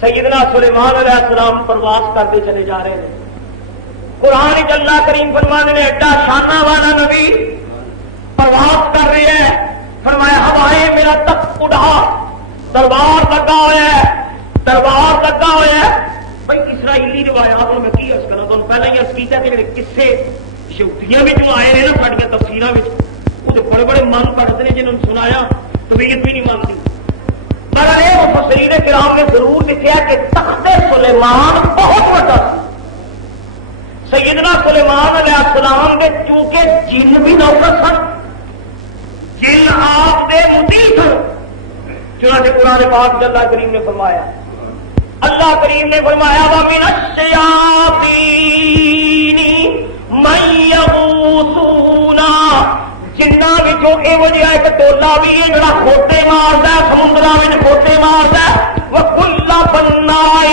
سیدنا سلیمان علیہ السلام پرواز کرتے چلے جا رہے ہیں. قرآن اللہ کریم فرمانے نے ایڈا شانہ والا نبی پرواز کر رہی ہے. فرمایا ہوائیں میرا تخت اڑا، دربار لگا ہوا ہے، دربار لگا ہوا ہے. بھائی اسرائیلی روایات میں کی عرض کرنا تمہیں پہلے ہی عرض کیا کہ جڑے قصے شوتیاں بھی جو آئے ہیں نا ساڈیاں تفسیراں وچ وہ بڑے بڑے من پڑھتے ہیں جنہوں نے سنایا طبیعت بھی نہیں مانتی. مگر یہ مفسرین کرام نے ضرور لکھا کہ تخت سلیمان بہت بڑا تھا. سیدنا سلیمان علیہ السلام کے چونکہ جن بھی نوکر سن، جن آپ کے مدیر سن. چنانچہ قرآن پاک اللہ کریم نے فرمایا، اللہ کریم نے فرمایا وَمِنَ الشَّيَاطِينِ مَن يَغُوصُونَ، جنہ وچوں یہ وجہ ایک ٹولا بھی ہے جڑا کھوتے ماردا ہے، سمندراں وچ کھوتے ماردا ہے. وَكُلَّ بَنَّاءٍ،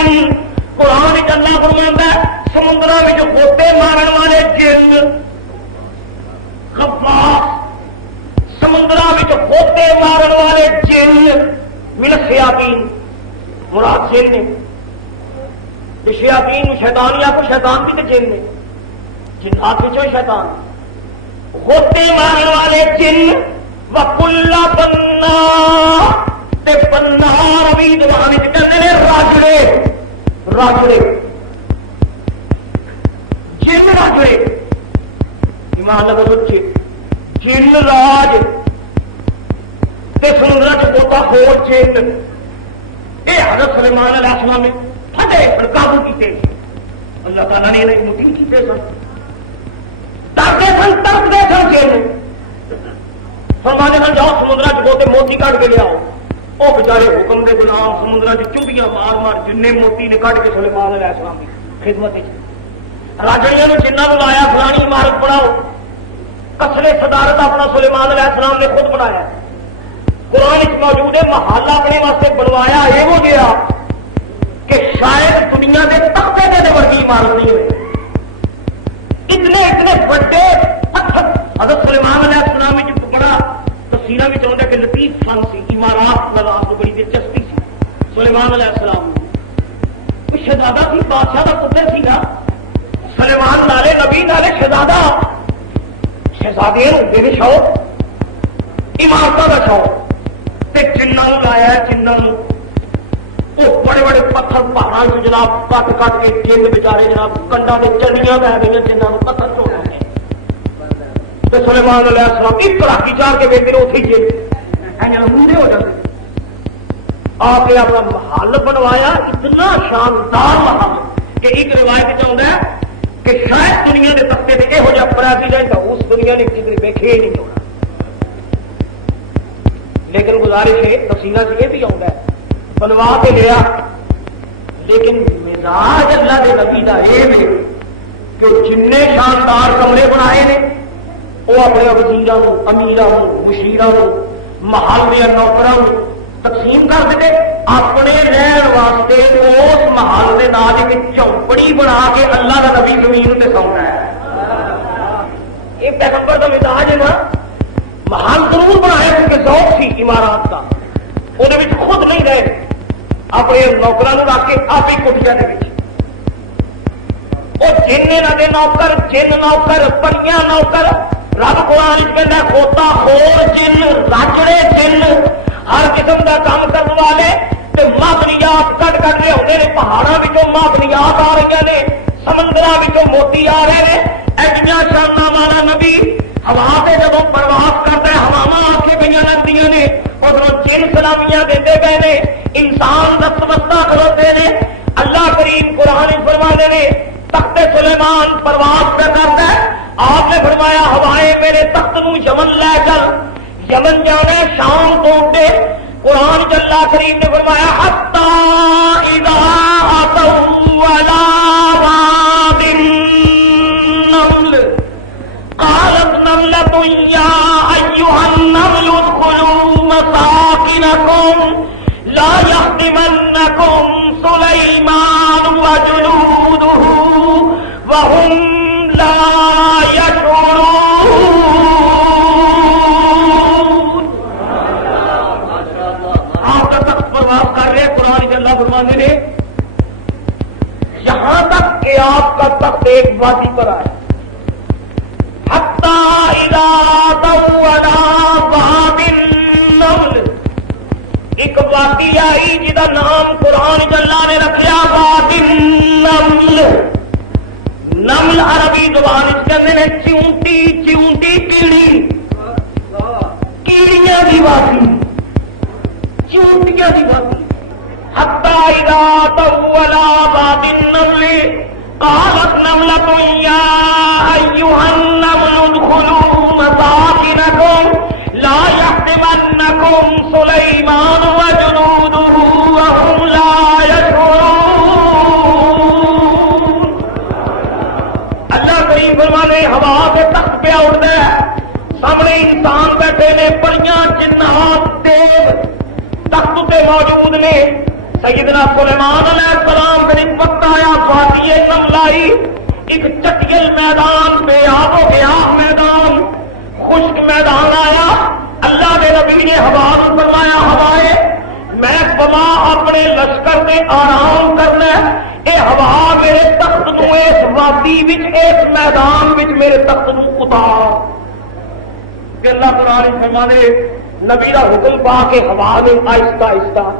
قرآن وچ اللہ فرماتا ہے سمندراں وچ کھوتے مارن والے جن، غواص سمندراں وچ کھوتے مارن والے جن. من الشیاطین مراد جن نے، شیاطین شیطان یا کوئی شیطان بھی تو جن نے، جنات وچوں شیطان کھوتے مارن والے جن. وَكُلَّ بَنَّاءٍ، تے بنار بھی زبان وچ کہندے نے راجڑے، راجڑے جن راجڑے ایمان نال سوچے جن راج تے سمندر چ پوتا خور جن. یہ حضرت سلیمان علیہ السلام نے پھٹے پر قابو کیتے. اللہ تعالیٰ نے انہیں مطیع کیتے سن، ڈرتے سن، ترستے سن جن. فرمانے سن جاؤ سمندر چ پوتے موتی کٹ کے لیاؤ. وہ بچارے حکم دے غلام سمندر چ چوبیاں مار مار جن موتی نے کٹ کے سلیمان علیہ السلام کی خدمت. راجڑیاں جنہ کو لایا فلانی عمارت بناؤ. کسرے صدارت اپنا سلیمان علیہ السلام نے خود بنایا. قرآن موجود ہے محلہ اپنے واسطے بنوایا یہ ہو گیا کہ شاید دنیا کے تختے کے ورگی عمارت نہیں ہوئے. اتنے اتنے بڑے پتھر حضرت سلیمان علیہ السلام بڑا تفسیراں میں چاہتا کہ لطیف فن سی، عمارات لگا تو بڑی دلچسپی سی. سلیمان علیہ السلام شہزادہ سی، بادشاہ کا پتر سی نا. سلیمان نالے نبی نالے شہزادہ، شہزادے ہوتے بھی شوق عمارتوں کا شوق. جنہوں لایا جنہوں وہ بڑے بڑے پتھر پہاڑ جناب کٹ کٹ کے جن بچارے جناب کنڈا کے چنیاں بہ گئی جنہوں پتھر چھوڑا ہے. تو سلیمان علیہ السلام ایک کلاکی چار کے بیٹے اتھی جن مونڈے ہو جاتے. آپ نے اپنا محل بنوایا اتنا شاندار محل کہ ایک روایت چاہتا ہے کہ شاید دنیا کے تختے سے یہو جہاں پریزیڈنٹ اس دنیا نے کسی ویکھے ہی نہیں ہونا. لیکن گزارش ہے تفصیلات سے یہ بھی آتا ہے بنوا کے لیا، لیکن مزاج اللہ کے نبی کا یہ ہے کہ جن شاندار کمرے بنائے نے وہ اپنے وزیروں کو، امیروں کو، مشیروں کو، محل کے نوکروں کو تقسیم کر دیتے. اپنے رہن واسطے اس محل کے نال ایک چوپڑی بنا کے اللہ کا نبی زمین سے سونا ہے. یہ پیغمبر کا مزاج ہے نا. محل ضرور بنایا کیونکہ ذوق سی عمارات کا، وہ خود نہیں رہے، اپنے نوکروں رکھ کے آپ ہی کٹیا وہ جن دے نوکر، جن نوکر، پریاں نوکر. رب قرآن کہنا کھوتا خور جن، راجڑے جن، ہر قسم کا کام کرنے والے. معدنیات کٹ کٹ رہے ہوتے ہیں، پہاڑوں معدنیات آ رہی نے، سمندر موتی آ رہے ہیں. ایڈیاں شانہ والا نبی ہوا سے جب پرواز کرتا ہے ہواواں آ کے پہ لگتی نے، ادھر جن سلامیاں دیتے پے نے، انسان دستبستہ کھلوتے ہیں. اللہ کریم قرآن فرماتے ہیں تخت سلیمان پرواز پہ کرتا ہے. آپ نے فرمایا ہوائیں میرے تخت نو یمن لے کر، یمن جانے شام کو اٹھے. قرآن اللہ کریم نے فرمایا حتی اذا اتوا علی واد النمل قالت نملة یا ایها النمل ادخلوا مساکنکم لا يحطمنکم سلیمان وجنوده وهم لا يشعرون. آپ کا تخت پرواز کر رہے قرآن فرمانے نے یہاں تک کہ آپ کا تخت ایک وادی پر آیا حتی اذا طولا باب النمل ایک وادی آئی جدا نام قرآن اللہ نے رکھا وادی النمل نمل عربی زبان اس کے اندر چونٹی چونٹی کیڑی کیڑیاں دی وادی چونٹیاں دی وادی حتی اذا طولا باب النمل قالت نملة يا أيها النمل ادخلوا مساكنكم لا يحطمنكم سليمان وجنوده وهم لا يشعرون اللہ کریم فرمانے ہوا کے تخت پہ اٹھتا ہے سامنے انسان بیٹھے نے پریاں جنات دیو تخت پہ موجود نے سیدنا سلیمان علیہ السلام کا ایک وقت آیا وادی نملائی ایک چٹیل میدان بے آب و گیا میدان خشک میدان آیا اللہ نے نبی نے ہوا فرمایا ہوائے میں بما اپنے لشکر میں آرام کرنا اے ہوا میرے تخت نو اس وادی وچ اس میدان وچ میرے تخت نو اتار کہ اللہ قرآن فرمانے نبی کا حکم پا کے ہوا نے آہستہ آہستہ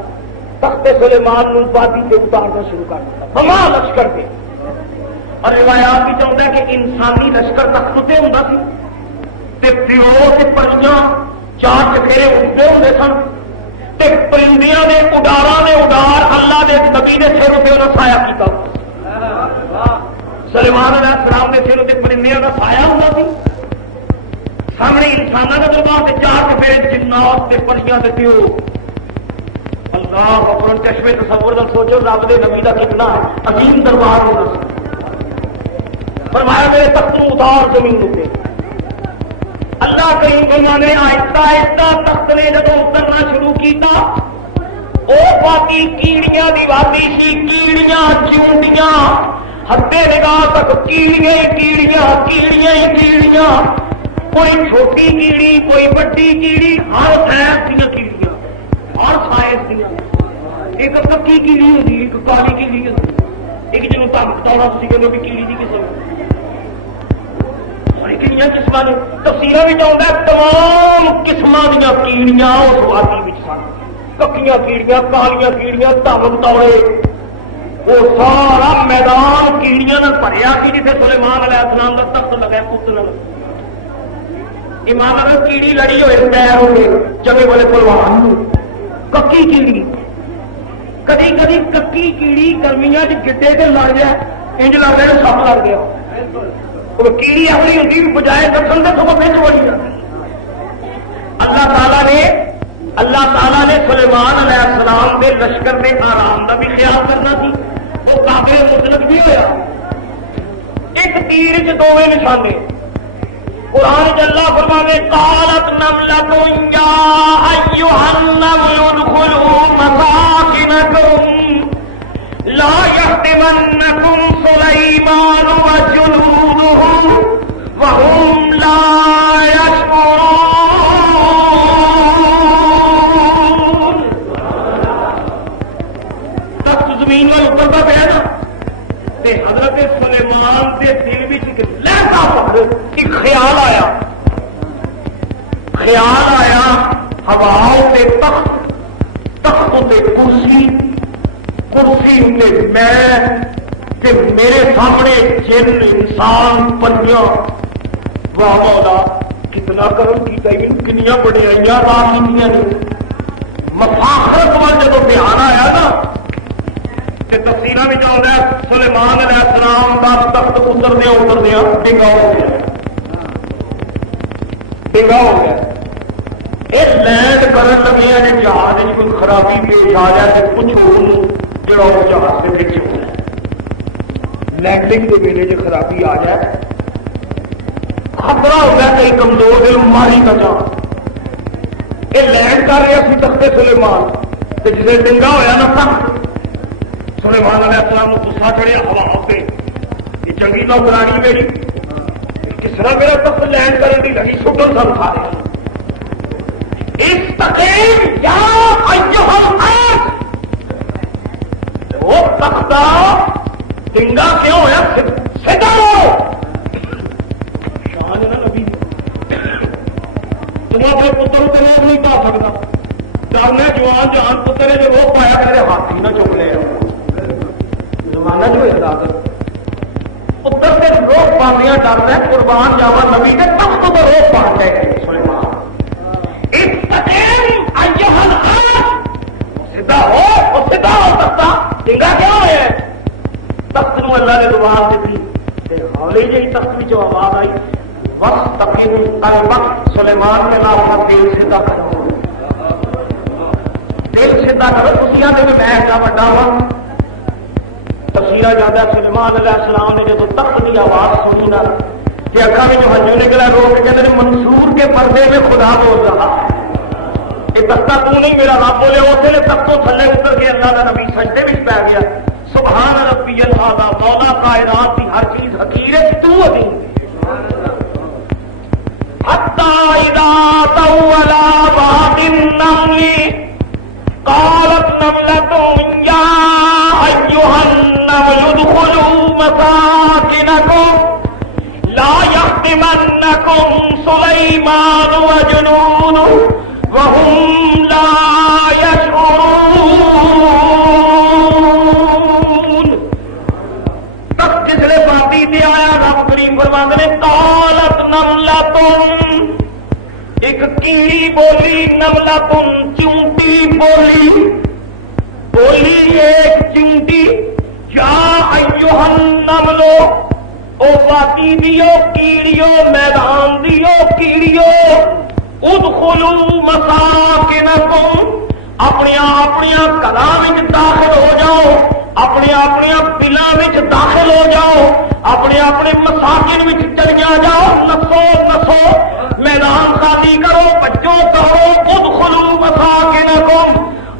تخت سلیمان نو وادی سے اتارنا شروع کر دیا بما لشکر پہ اور روایات بھی چاہتا ہے کہ انسانی لشکر تخت تے ہوندا سی تے پیو تے پریاں چار چکیرے اٹھتے ہوندے سن تے پرندیاں دے اڈاراں نے اڈار اللہ دے نبی نے سر تے انہاں سایہ کیتا سلیمان علیہ السلام دے سر تے پرندیاں دا سایہ ہوندا سی سامنے انساناں دے دربار تے چار چکیرے جنات تے پریاں تے پیو اللہ اکبر چشمے تصور کا سوچو رب دے نبی کا کتنا عظیم دربار ہونا فرمایا میرے تخت اتار زمین پہ اللہ کریم فرمانے نے آہستہ آہستہ تخت نے جب اترنا شروع کیتا وہ باقی کیڑیاں دی وادی سی کیڑیاں چونٹیاں ہدے نگاہ تک کیڑیاں کیڑیاں کیڑیاں کیڑیاں کوئی چھوٹی کیڑی کوئی بڑی کیڑی ہر خیر دیا کیڑیاں اور سائنس دیا ایک پکی کیڑی ہوتی ایک کالی کیڑی ہوتی ایک جنوب بتانا سی کہ کیڑی کی قسم کئی قسم نے تفصیلوں میں آتا ہے تمام قسم دیا کیڑیاں اس وادی سن پکیاں کیڑیاں کالیاں کیڑیاں دم توڑے وہ سارا میدان کیڑیاں بھریا سی جیسے سلیمان علیہ السلام کا تخت لگا پتر ایمان اگر کیڑی لڑی ہوئے پیر ہوئے جگہ والے پلوان ککی کیڑی کدی کدی ککی کیڑی گرمیاں گڈے سے لڑ جائے انج لگ رہا سپ لگ گیا وہ کیڑی ایسی ہوتی بجائے دکھن کے سب بچ بڑی جاتی اللہ تعالیٰ نے سلیمان علیہ السلام کے لشکر کے آرام کا بھی خیال کرنا سی وہ قابل مطلق بھی ہوا ایک تیر چ دو نشانے قرآن اللہ فرمانے قالت نملۃ یا ایھا النمل ادخلوا مساکنکم لا یحطمنکم سلیمان وجنودہ وهم لا یشعرون تخت زمین وال اترتا پیا نا تے حضرت سلیمان کے دل میں ایک لہجہ پڑ ایک خیال آیا ہواؤں کے تخت تے کرسی تے میں کہ میرے سامنے جن انسان پنیاں واہ مولا کتنا کرم کیتا کنیاں بڑیاں راہ کیتیاں نے مفاخرت وال جب دھیان آیا نا کہ تفسیراں وچ آندا ہے سلیمان علیہ السلام دا تخت اتردیا ڈنگا ہو گیا یہ لینڈ کرن لگے ہیں جہاز کوئی خرابی پیش آ جائے تو کچھ جڑا جہاز کے پیچھے ہونا لینڈنگ کے ویلے جو خرابی آ جائے خطرہ ہو گیا کئی کمزور دل ماری کا جان یہ لینڈ کر رہے سی تخت سلیمان تو جسے ڈنگا ہوا نا تخت سلیمان علیہ السلام کو غصہ چڑھیا ہوا پہ یہ چنگی نوکرانی میری کس طرح میرا تخت لینڈ کرنے کی لگی سٹن سن کھا رہے استقیم یا ایھا الناس تختہ ڈنگا کیوں ہوا سیدھا رہو شان ہے نا نبی تمہیں اپنے پتر کو روک نہیں پا سکتا ڈرنے جوان جان پتر جو روک پایا میرے ہاتھ ہی نہ چک لے زمانہ جو ادا کر پتر سے روک پاندیاں ڈر ہے قربان جاوا نبی کے تخت کو روک پان لے گئے سلیمان سیدھا ہو سیدھا ہو سکتا ڈنگا کیوں ہے تخت نو اللہ نے دوار دیتی ہولی جی تخت بھی آواز آئی وقت تقیم وقت سلیمان نے نام اپنا دل سیدھا کرو دل سیدھا کرو خوشیاں میں ایسا بڑا ہوا تفسیرہ جاتا سلیمان علیہ السلام نے جب تخت کی آواز سنی نا کہ اکھا میں جو ہنجو نکلا رو کے کہتے ہیں منصور کے پردے میں خدا بول رہا یہ تختہ تو نہیں میرا رب بولے اسے نے تختوں تھلے اتر کے اللہ کا نبی سجدے میں پی گیا سبحان ربی العظیم مولا کائنات کی ہر چیز حقیر ہے تو عظیم حتی اذا طولا باب النمل قالت نملة یا ایھا النمل ادخلوا مساکنکم لا یحطمنکم سلیمان وجنوده وهم لا يشعرون تک جسے باتی دے آیا رب کریم فرماتے نے قالت نملۃ ایک کیڑی بولی نملۃ چونٹی بولی بولی ایک چونٹی یا ایھا النمل او باتی دیو کیڑیو میدان دیو کیڑیو ادخلوا مساکنکم اپنی گھراں وچ داخل ہو جاؤ اپنی بلاں وچ داخل ہو جاؤ اپنے مساکن وچ چلیا جاؤ نسو نسو میدان خالی کرو بچو کرو ادخلوا مساکنکم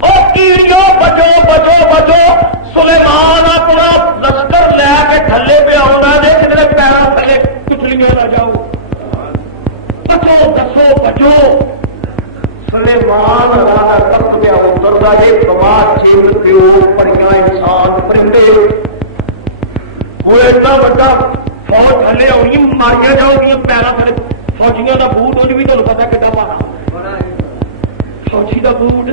او کیڑیو بچو بچو بچو سلیمان اپنا لشکر لے کے تھلے پہ آؤں دے کدھر پیروں تھلے کچلیاں نہ جاؤ بچو دسو بچو سلیمان رانا تخت پہ اترتا یہ کمار جن پیو پڑیاں انسان پرندے وہ اتنا بڑا فوج تھلے آئی ماریا جاؤ گی پیروں تھلے فوجیاں کا بوٹ انج بھی تمہیں پتا کتا پانا فوجی کا بوٹ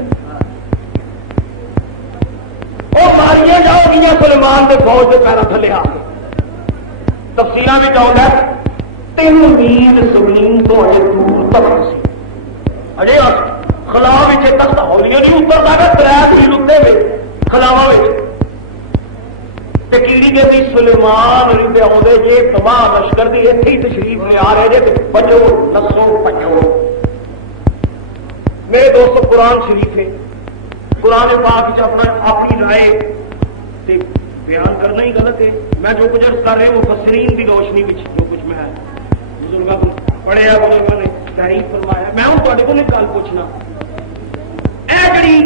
وہ ماریا جاؤ گی سلیمان کے فوج کے پیروں تھلے آ کے تفصیلات میں جاؤ گا 3 میل زمین تو اجے دور تک اجے خلا تخت ہولی نہیں اترتا گا 3 میل اتنے خلاوا کیڑی کہتی سلیمان رہتے آدھے جی تباہ لشکر کی اتنے ہی تشریف لے آ رہے جی بچو نسو بچو میرے دوست قرآن شریف ہے قرآن پاک اپنی رائے بیان کرنا ہی غلط ہے میں جو کچھ عرض کر رہے ہوں مفسرین کی روشنی میں جو کچھ میں بزرگوں کو پڑھیا بزرگوں نے تحریر فرمایا میں ہوں تے کو گل پوچھنا اے جڑی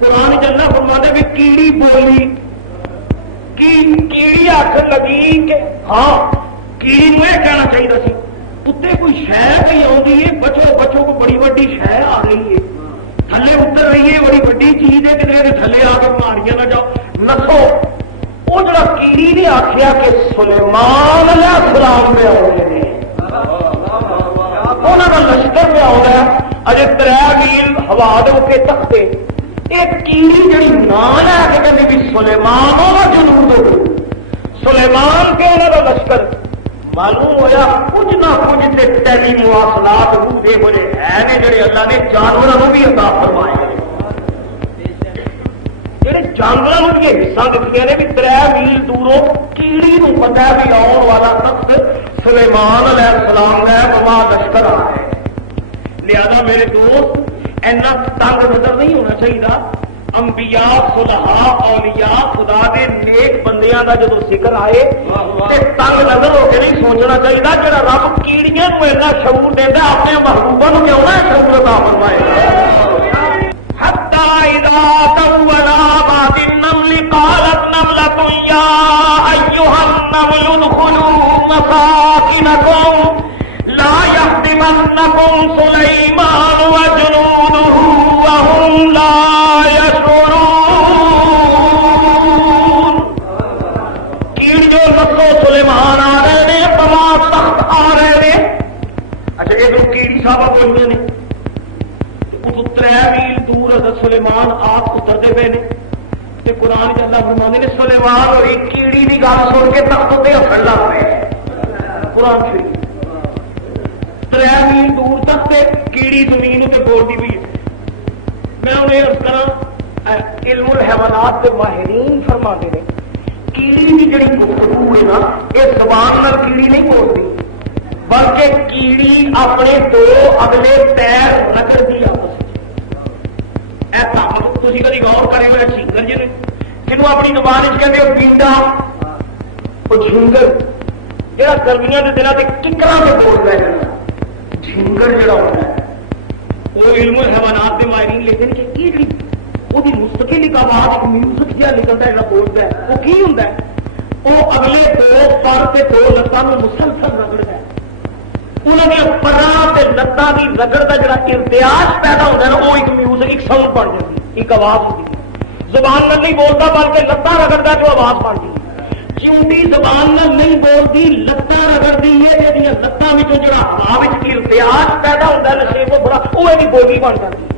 قرآن چلنا فرمانے بھی کیڑی بولی کیڑی آخر لگی کہ ہاں کیڑی نو یہ کہنا چاہیے سی اتنے کوئی شہ پہ آتی ہے بچو بچو کو بڑی وڈی شہ آ رہی ہے تھلے اتر رہی ہے بڑی وڈی چیز ہے کتنے تھلے آ کے ماریاں نہ جاؤ نسو وہ جڑا کیڑی نے آخیا کہ سلیمان علیہ السلام پہ آؤ انہوں کا لشکر پہ آؤ اجے 3 میل ہوا دے کے تختے ایک کیڑی جڑی نام لے کے کہتی بھی سلیمان ہوگا جنوب سلیمان کے انہوں کا لشکر معلوم ہوا کچھ نہ کچھ ٹیلی مواصلات روحے ہوئے ہیں جڑے اللہ نے جانوروں بھی عطا فرمائے جڑے جانوروں بھی حصہ دیتی نے بھی 3 میل دوروں کیڑی نو پتا ہے بھی آن والا تخت سلیمان علیہ السلام کا وما لشکر آ ہے لہذا میرے دوست اینا تنگ نظر نہیں ہونا چاہیے انبیاء صلحاء اولیاء خدا دے نیک بندیاں دا جدو ذکر آئے تے تنگ نظر ہو کے نہیں سوچنا چاہیے جڑا رب کیڑیاں نو اینا شعور دیندا اپنے محبوباں نو کیوں نہ شعور عطا فرمائے حتی اذا تولا بعد النمل قالت نملة یا ایھا النمل ادخلوا مساکنکم لا يحطمنكم سليمان وجنوده وهم لا يشعرون صاحبہ بولیاں نے اتو 3 میل دور حضرت سلیمان آپ اترتے پے نے تے قرآن چ اللہ فرماندے نے سلیمان ہوئی کیڑی دی گل سن کے تخت تے ہسن لگ پے قرآن شریف 3 میل دور تک تے کیڑی زمین تے بولتی پئی میں انہیں عرض کراں علم الحیوانات کے ماہرین فرماتے ہیں کیڑی کی جڑی گفتگو ہے نا یہ زبان نال کیڑی نہیں بولتی بلکہ کیڑی اپنے 2 اگلے پیر رگڑتی آپس تھی کدی غور کرے ہوئے جھینگر جنوب اپنی زبان کہتے ہو پینڈا وہ جھینگر جہاں گرمیاں کے دنوں سے ککرا سے بول رہا ہے جھینگر جہاں ہوتا ہے وہ علم الحیوانات کے ماہرین لکھتے ہیں کہ وہ مستقل ایک آواز ایک میوزک جہاں نکلتا ہے جہاں بولتا ہے وہ کی ہوتا ہے وہ اگلے 2 پر 2 لتان مسلسل رگڑتا ہے انہوں نے پراں لتان کی رگڑ کا جڑا ارتیاز پیدا ہوتا ہے نا وہ ایک میوزک ایک ساؤنڈ بن جاتی ایک آواز ہوتی ہے زبان نال نہیں بولتا بلکہ لتان رگڑتا جو آواز بنتی ہے چونٹی زبان نال نہیں بولتی لتان رگڑتی ہے یہ لتان جڑا ہوا ارتیاز پیدا ہوتا ہے نشے کو بڑا وہ بولی بن جاتی ہے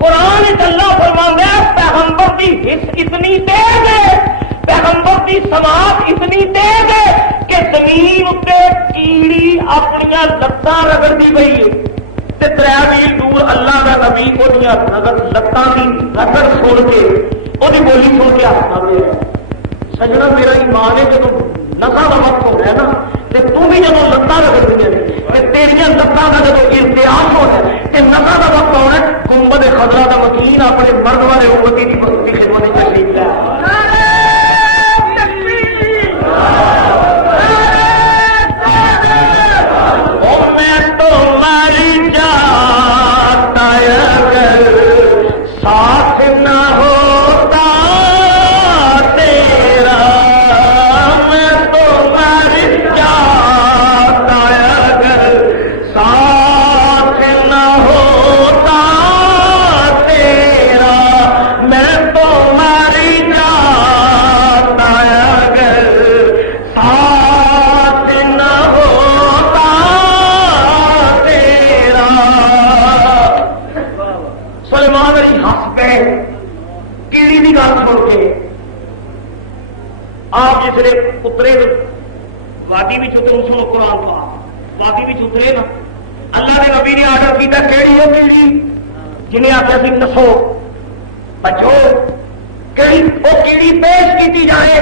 قرآن اللہ فرماتا ہے پیغمبر کی حص اتنی تیز ہے پیغمبر کی سماعت اتنی تیز ہے کہ زمین اتنے کیڑی اپنی لتان رگڑتی گئی ہے 3 میل دور اللہ کا نبی لتان کی رگڑ سن کے وہ بولی سن کے ہاتھ دے سجنا میرا ایمان ہے جب نشا کا وقت ہو رہا ہے نا تو بھی جب لتان رگڑتی ہے تیریا لتان کا جب ارتیاز ہونا ہے نشا کا وقت ہونا ہے گنبد خضرا کا وکیل اپنے مرد والے امتی کی خدمت میں تشریف لیا ساتھ نہ ہوتا تیرا میں تو مر جاتا اگر ساتھ نہ ہوتا تیرا میں تو مر جاتا اگر ساتھ نہ ہوتا تیرا سلیمان علی ہنس پہ کیڑی کی گل سن کے آپ جسے اترے وادی بھی اترے سنو قرآن کا وادی بھی اترے نا اللہ نے نبی نے آرڈر کیا کہڑی ہو کیڑی جنہیں آخیا سی نسو بچو وہ کیڑی پیش کی جائے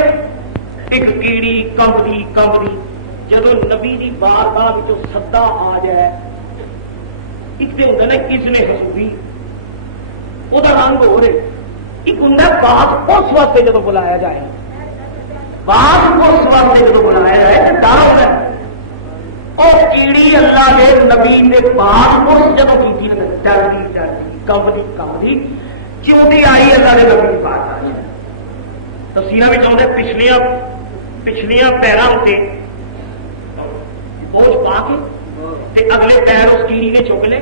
ایک کیڑی کمبدی جب نبی کی بارگاہ سدا آ جائے ایک تو ہوتا نا کس نے حسوبی وہ رنگ ہو رہے ایک ہوں بات اس واسطے جب بلایا جائے بات اس واسطے جب بلایا جائے تو ڈر ہوتا ہے اور کیڑی اللہ کے نبی نے بات اس جب کی ڈرتی کمبدی چونٹی آئی اللہ کے نبی کی بات آئی تفصیل بھی چاہتے پچھلیاں پیروں سے بوجھ پا کے اگلے پیر اس کیڑی نے چک لے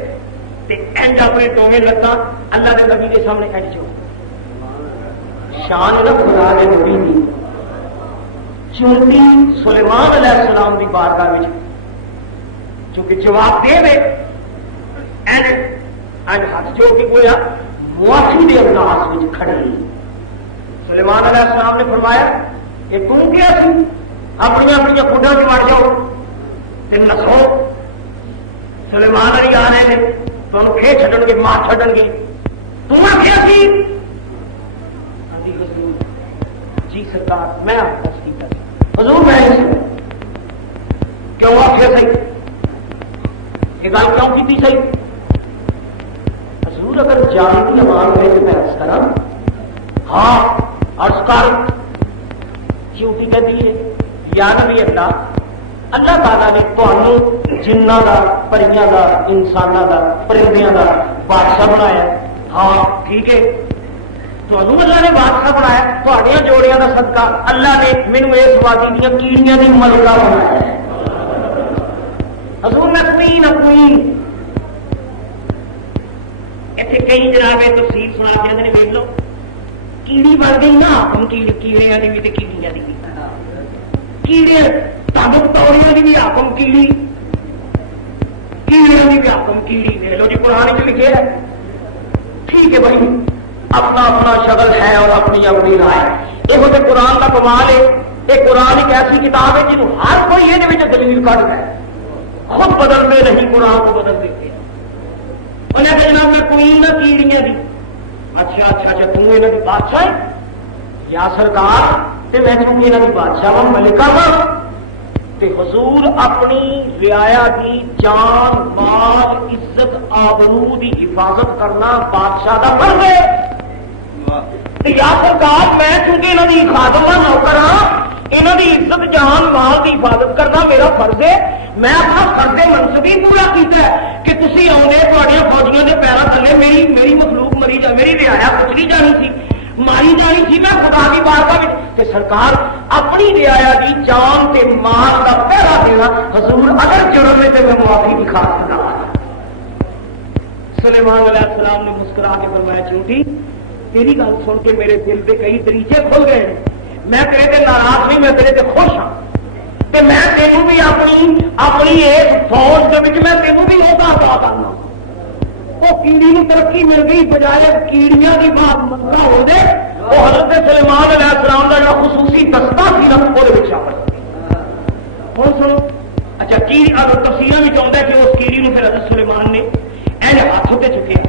اینج اپنے 2 لتان اللہ کے نبی کے سامنے اینج چو شان نہ خدا کے نبی دی چونٹی سلیمان علیہ السلام کی بارگاہ میں چونکہ جواب دے ہاتھ جو کہ گویا معافی کے انداز میں کھڑی سلیمان علیہ السلام نے فرمایا کہ تم کیا سی اپنی خڈاں چ وڑ جاؤ نسو سلیمان علی آ رہے ہیں تمہیں کھے چڈن گے ماں چڈن گے تم آخیا سی جی سرکار میں حضور میں کیوں آخیا سی یہ گل کیوں کی سی حضور اگر جان کی آواز ہے تو میں عرض کرا ہاں عرض کر چیوٹی کہتی ہے یا نبی اللہ تعالیٰ نے تمہوں جنہ کا پریاں کا انسانوں کا پرندیاں کا بادشاہ بنایا ہاں ٹھیک ہے تمہوں اللہ نے بادشاہ بنایا تھوڑیاں جوڑیاں کا صدقہ اللہ نے مینو اس وادی دیا کیڑیاں کی ملکہ بنایا حضور میں کوئی اتنے کئی جناب تفصیل سنا کے دیکھ لو کیڑی بن گئی نا ہم کیڑے کی بھی کیڑیاں کی کیڑے توڑیاں کی بھی آکم کیڑی کیڑے کی بھی آدم کیڑی دے لو جی قرآن میں لکھے ہے ٹھیک ہے بھائی اپنا اپنا شغل ہے اور اپنی اپنی رائے یہ تو قرآن کا کمال ہے یہ قرآن ایک ایسی کتاب ہے جنہوں ہر کوئی یہ دلیل کھڑتا ہے خود بدلتے نہیں قرآن کو بدل دیتے انہیں کہ جناب میں کوئی نہ کیڑیاں دی اچھا اچھا اچھا تم یہاں کی بادشاہ ہے یا سرکار تے میں تم یہاں کی بادشاہ ہوں ملکہ ہوں تے حضور اپنی رعایا کی جان مال عزت آبرو کی حفاظت کرنا بادشاہ کا فرض ہے یا سرکار میں چونکہ یہاں کی خادم ہاں نوکر ہاں یہاں کی عزت جان مال کی حفاظت کرنا میرا فرض ہے میں اپنا فرض منصبی پورا کیتا ہے کہ تھی آؤنے تھوڑی فوجیاں کے پیروں تھلے میری مخلوق مری جا میری رعایا کچھ نہیں جانی تھی ماری جانی تھی میں خدا کی بارگاہ میں سرکار اپنی رعایا کی جان تے مال کا پہرا دینا حضور اگر جرم میں میں معافی کی خاطر نہ سلیمان علیہ السلام نے مسکرا کے فرمایا چونٹی تیری گل سن کے میرے دل کے کئی دریچے کھل گئے میں تیرے تے ناراض نہیں میں تیرے تے خوش ہاں کہ میں تینوں بھی اپنی اس فوج کے میں تینوں بھی عہدہ ادا کرنا وہ کیڑی کو ترقی مل گئی بجائے کیڑیاں کی بات مسئلہ ہو دے وہ حضرت سلیمان علیہ السلام کا جو خصوصی دستہ سی نا وہ شامل ہوں سنو اچھا کیڑی تفصیلوں میں چاہتا ہے کہ اس کیڑی کو پھر حضرت سلیمان نے ایسے ہاتھوں سے چکیا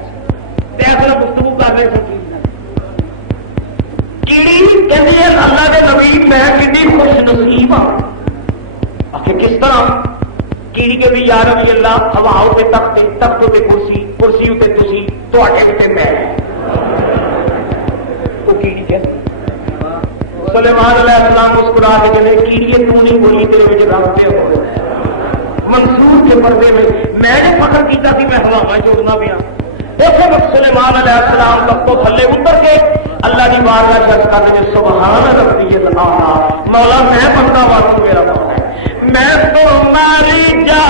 ایسا گفتگو کر رہے تھے کیڑی کہتے ہیں اللہ کے نبی میں کتنی خوش نصیب ہوں آخر کس طرح کیڑی کے بھی یا ربی اللہ ہواؤں پہ تخت تختوں پہ کرسی کرسی اتنے تھی تے میں وہ کیڑی کہتے سلیمان علیہ السلام مسکرا کے کہتے کیڑی تو نہیں بولی تیرے بچے رکھتے ہو منصور کے پردے میں نے فخر کیا تھی میں ہوا جوڑنا پیا اس وقت سلیمان علیہ السلام تب تو تھلے اتر کے اللہ کی بارگاہ شخص کر کے سبحان ربی الاعلی مولا میں بندہ والوں میرا مولا ہے میں تو ماری جا